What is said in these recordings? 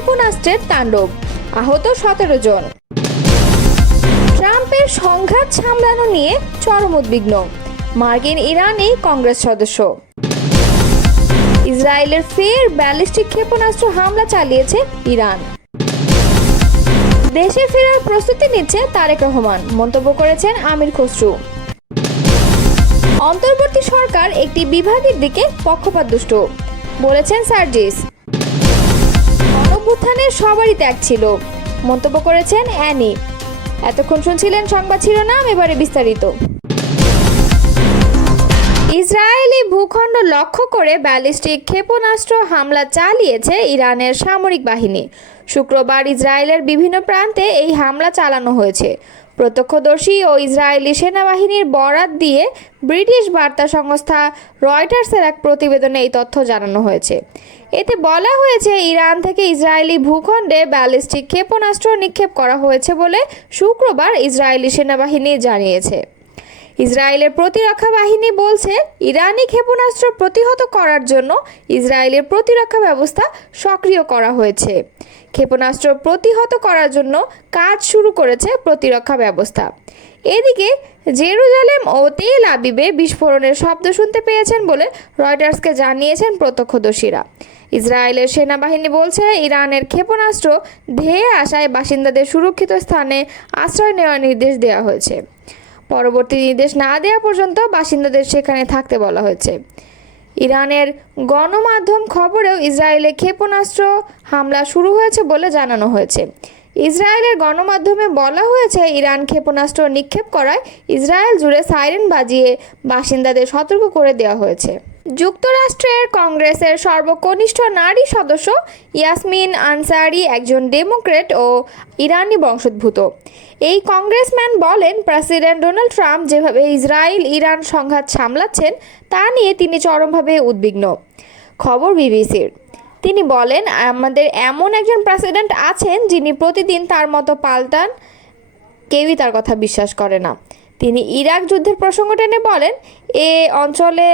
ক্ষেপণাস্ত্রের তাণ্ডব, আহত 17 জন। ট্রাম্পের সংঘাত সামলানো নিয়ে চরম উদ্বিগ্ন মার্কিন ইরানি কংগ্রেস সদস্য। ইসরায়েলের ফের ব্যালিস্টিক ক্ষেপণাস্ত্র হামলা চালিয়েছে ইরান। দেশে ফেরার প্রস্তুতি নিচ্ছে তারেক রহমান, মন্তব্য করেছেন আমির খসরু। অন্তর্বর্তী সরকার একটি বিভাগের দিকে পক্ষপাতদুষ্ট, বলেছেন সার্জিস। গণঅভ্যুত্থানের সবারই ত্যাগ ছিল, মন্তব্য করেছেন অ্যানি। এতক্ষণ শুনছিলেন সংবাদ শিরোনাম, এবারে বিস্তারিত। ইসরায়েলি ভূখণ্ড লক্ষ্য করে ব্যালিস্টিক ক্ষেপণাস্ত্র হামলা চালিয়েছে ইরানের সামরিক বাহিনী। শুক্রবার ইসরায়েলের বিভিন্ন প্রান্তে এই হামলা চালানো হয়েছে। প্রত্যক্ষদর্শী ও ইসরায়েলি সেনাবাহিনীর বরাত দিয়ে ব্রিটিশ বার্তা সংস্থা রয়টার্সের এক প্রতিবেদনে এই তথ্য জানানো হয়েছে। এতে বলা হয়েছে, ইরান থেকে ইসরায়েলি ভূখণ্ডে ব্যালিস্টিক ক্ষেপণাস্ত্র নিক্ষেপ করা হয়েছে বলে শুক্রবার ইসরায়েলি সেনাবাহিনী জানিয়েছে। ইসরায়েলের প্রতিরক্ষা বাহিনী বলছে, ইরানি ক্ষেপণাস্ত্র প্রতিহত করার জন্য ইসরায়েলের প্রতিরক্ষা ব্যবস্থা সক্রিয় করা হয়েছে। ক্ষেপণাস্ত্র প্রতিহত করার জন্য কাজ শুরু করেছে প্রতিরক্ষা ব্যবস্থা। এদিকে জেরুজালেম ও তেল আবিবে বিস্ফোরণের শব্দ শুনতে পেয়েছেন বলে রয়টার্সকে জানিয়েছেন প্রত্যক্ষদর্শীরা। ইসরায়েলের সেনাবাহিনী বলছে, ইরানের ক্ষেপণাস্ত্র ধেয়ে আসায় বাসিন্দাদের সুরক্ষিত স্থানে আশ্রয় নেওয়ার নির্দেশ দেওয়া হয়েছে। পরবর্তী নির্দেশ না দেওয়া পর্যন্ত বাসিন্দাদের সেখানে থাকতে বলা হয়েছে। ইরানের গণমাধ্যম খবরেও ইসরায়েলে ক্ষেপণাস্ত্র হামলা শুরু হয়েছে বলে জানানো হয়েছে। ইসরায়েলের গণমাধ্যমে বলা হয়েছে, ইরান ক্ষেপণাস্ত্র নিক্ষেপ করায় ইসরায়েল জুড়ে সাইরেন বাজিয়ে বাসিন্দাদের সতর্ক করে দেওয়া হয়েছে। যুক্তরাষ্ট্রের কংগ্রেসের সর্বকনিষ্ঠ নারী সদস্য ইয়াসমিন আনসারি একজন ডেমোক্রেট ও ইরানি বংশোদ্ভূত। এই কংগ্রেসম্যান বলেন, প্রেসিডেন্ট ডোনাল্ড ট্রাম্প যেভাবে ইসরায়েল ইরান সংঘাত সামলাচ্ছেন তা নিয়ে তিনি চরমভাবে উদ্বিগ্ন। খবর বিবিসির। তিনি বলেন, আমাদের এমন একজন প্রেসিডেন্ট আছেন যিনি প্রতিদিন তার মতো পাল্টান, কেউই তার কথা বিশ্বাস করে না। তিনি ইরাক যুদ্ধের প্রসঙ্গ টেনে বলেন, এ অঞ্চলে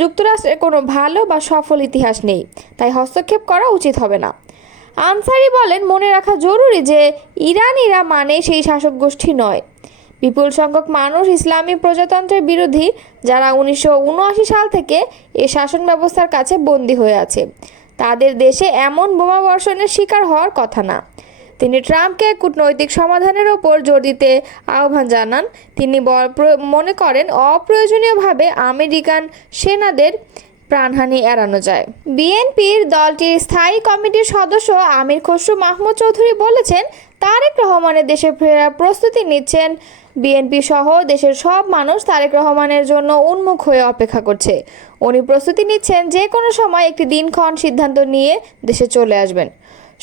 যুক্তরাষ্ট্রের কোনো ভালো বা সফল ইতিহাস নেই, তাই হস্তক্ষেপ করা উচিত হবে না। আনসারি বলেন, মনে রাখা জরুরি যে ইরানিরা মানে সেই শাসক গোষ্ঠী নয়। বিপুল সংখ্যক মানুষ ইসলামী প্রজাতন্ত্রের বিরোধী, যারা 1979 সাল থেকে এ শাসন ব্যবস্থার কাছে বন্দী হয়ে আছে। তাদের দেশে এমন বোমা বর্ষণের শিকার হওয়ার কথা না। তিনি ট্রাম্পকে কূটনৈতিক সমাধানের ওপর জোর দিতে আহ্বান জানান। তিনি মনে করেন, অপ্রয়োজনীয়ভাবে আমেরিকান সেনাদের প্রাণহানি এড়ানো যায়। বিএনপির দলটির স্থায়ী কমিটির সদস্য আমির খসরু মাহমুদ চৌধুরী বলেছেন, তারেক রহমানের দেশে ফেরার প্রস্তুতি নিচ্ছেন। বিএনপি সহ দেশের সব মানুষ তারেক রহমানের জন্য উন্মুখ হয়ে অপেক্ষা করছে। উনি প্রস্তুতি নিচ্ছেন, যে কোনো সময় একটি দিনক্ষণ সিদ্ধান্ত নিয়ে দেশে চলে আসবেন।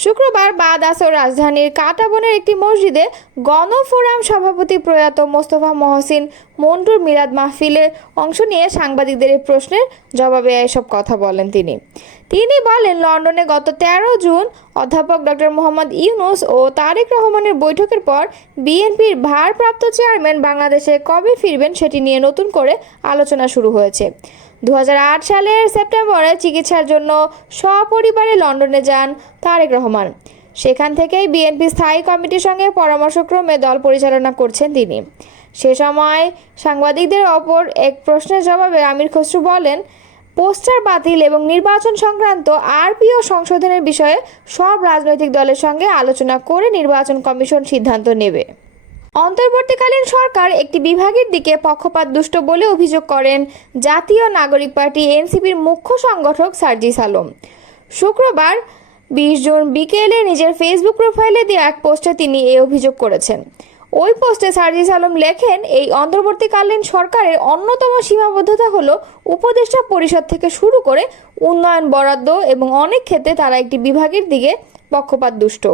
শুক্রবার বাদ আসর রাজধানীর কাঁটাবনের একটি মসজিদে গণফোরাম সভাপতি প্রয়াত মোস্তফা মহসিন মন্টুর মিলাদ মাহফিলে অংশ নিয়ে সাংবাদিকদের এই প্রশ্নের জবাবে এসব কথা বলেন তিনি বলেন, লন্ডনে গত 13 জুন অধ্যাপক ডক্টর মোহাম্মদ ইউনূস ও তারেক রহমানের বৈঠকের পর বিএনপির ভারপ্রাপ্ত চেয়ারম্যান বাংলাদেশে কবে ফিরবেন সেটি নিয়ে নতুন করে আলোচনা শুরু হয়েছে। 2008 সালের সেপ্টেম্বরে চিকিৎসার জন্য সপরিবারে লন্ডনে যান তারেক রহমান। সেখান থেকেই বিএনপি স্থায়ী কমিটির সঙ্গে পরামর্শক্রমে দল পরিচালনা করছেন তিনি। সে সময় সাংবাদিকদের অপর এক প্রশ্নের জবাবে আমির খসরু বলেন, পোস্টার বাতিল এবং নির্বাচন সংক্রান্ত আরপিও সংশোধনের বিষয়ে সব রাজনৈতিক দলের সঙ্গে আলোচনা করে নির্বাচন কমিশন সিদ্ধান্ত নেবে। অন্তর্বর্তীকালীন সরকার একটি বিভাগের দিকে পক্ষপাতদুষ্ট বলে অভিযোগ করেন জাতীয় নাগরিক পার্টি এনসিপির মুখ্য সংগঠক সার্জিস আলম। শুক্রবার 20 জুন বিকেলে নিজের ফেসবুক প্রোফাইলে দেওয়া এক পোস্টে তিনি এই অভিযোগ করেছেন। ওই পোস্টে সার্জিস আলম লেখেন, এই অন্তর্বর্তীকালীন সরকারের অন্যতম সীমাবদ্ধতা হলো উপদেষ্টা পরিষদ থেকে শুরু করে উন্নয়ন বরাদ্দ এবং অনেক ক্ষেত্রে তারা একটি বিভাগের দিকে পক্ষপাতদুষ্ট।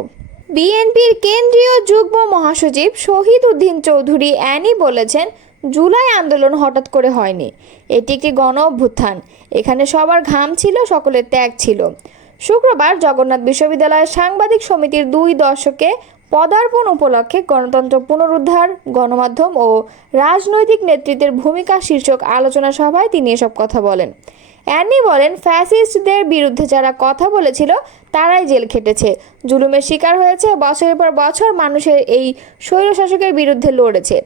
বিএনপির কেন্দ্রীয় যুগ্ম মহাসচিব শহীদ উদ্দিন চৌধুরী অ্যানি বলেছেন, জুলাই আন্দোলন হঠাৎ করে হয়নি, এটি একটি গণ অভ্যুত্থান। এখানে সবার ঘাম ছিল, সকলের ত্যাগ ছিল। শুক্রবার জগন্নাথ বিশ্ববিদ্যালয়ের সাংবাদিক সমিতির 2 দশকে পদার্পণ উপলক্ষে গণতন্ত্র পুনরুদ্ধার, গণমাধ্যম ও রাজনৈতিক নেতৃত্বের ভূমিকা শীর্ষক আলোচনা সভায় তিনি এসব কথা বলেন। অ্যানি বলেন, ফ্যাসিস্টদের বিরুদ্ধে যারা কথা বলেছিল তারাই জেল খেটেছে, জুলুমের শিকার হয়েছে, বছরের পর বছর মানুষের এই স্বৈরশাসকের বিরুদ্ধে লড়েছে।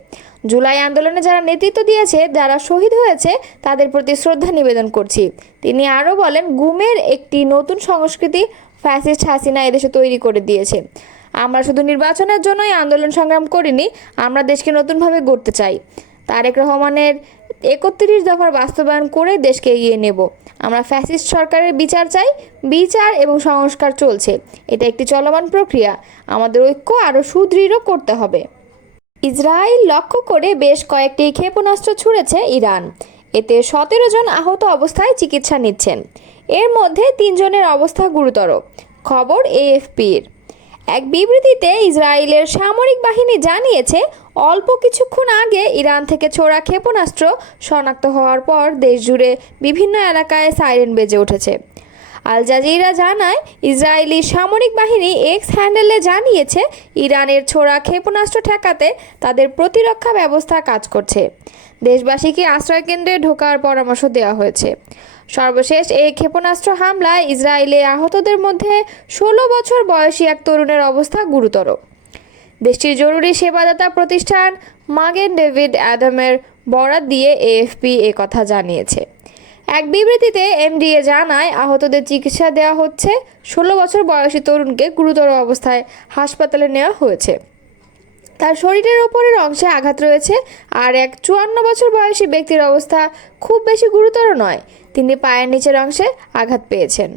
জুলাই আন্দোলনে যারা নেতৃত্ব দিয়েছে, যারা শহীদ হয়েছে, তাদের প্রতি শ্রদ্ধা নিবেদন করছি। তিনি আরও বলেন, গুমের একটি নতুন সংস্কৃতি ফ্যাসিস্ট হাসিনা এদেশে তৈরি করে দিয়েছে। আমরা শুধু নির্বাচনের জন্যই আন্দোলন সংগ্রাম করিনি, আমরা দেশকে নতুনভাবে গড়তে চাই। তারেক রহমানের ৩১ দফার বাস্তবায়ন করে দেশকে এগিয়ে নেব। আমরা ফ্যাসিস্ট সরকারের বিচার চাই, বিচার এবং সংস্কার চলছে। এটা একটি চলমান প্রক্রিয়া, আমাদের ঐক্য আরও সুদৃঢ় করতে হবে। ইসরায়েল লক্ষ্য করে বেশ কয়েকটি ক্ষেপণাস্ত্র ছুড়েছে ইরান। এতে ১৭ জন আহত অবস্থায় চিকিৎসা নিচ্ছেন। এর মধ্যে ৩ জনের অবস্থা গুরুতর। খবর এএফপির। এক বিবৃতিতে ইসরায়েলের সামরিক বাহিনী জানিয়েছে, অল্প কিছুক্ষণ আগে ইরান থেকে ছোড়া ক্ষেপণাস্ত্র শনাক্ত হওয়ার পর দেশজুড়ে বিভিন্ন এলাকায় সাইরেন বেজে উঠেছে। আল জাজিরা জানায়, ইসরায়েলি সামরিক বাহিনী এক্স হ্যান্ডেলে জানিয়েছে, ইরানের ছোড়া ক্ষেপণাস্ত্র ঠেকাতে তাদের প্রতিরক্ষা ব্যবস্থা কাজ করছে। দেশবাসীকে আশ্রয়কেন্দ্রে ঢোকার পরামর্শ দেওয়া হয়েছে। সর্বশেষ এই ক্ষেপণাস্ত্র হামলায় ইসরায়েলে আহতদের মধ্যে ১৬ বছর বয়সী এক তরুণের অবস্থা গুরুতর। দেশটির জরুরি সেবাদাতা প্রতিষ্ঠান মাগেন ডেভিড অ্যাডামের বরাত দিয়ে এএফপি কথা জানিয়েছে। এক বিবৃতিতে এমডিএ জানায়, আহতদের চিকিৎসা দেওয়া হচ্ছে। ১৬ বছর বয়সী তরুণকে গুরুতর অবস্থায় হাসপাতালে নেওয়া হয়েছে। তার শরীরের ওপরের অংশে আঘাত রয়েছে। আর এক ৫৪ বছর বয়সী ব্যক্তির অবস্থা খুব বেশি গুরুতর নয়, তিনি পায়ের নিচের অংশে আঘাত পেয়েছেন।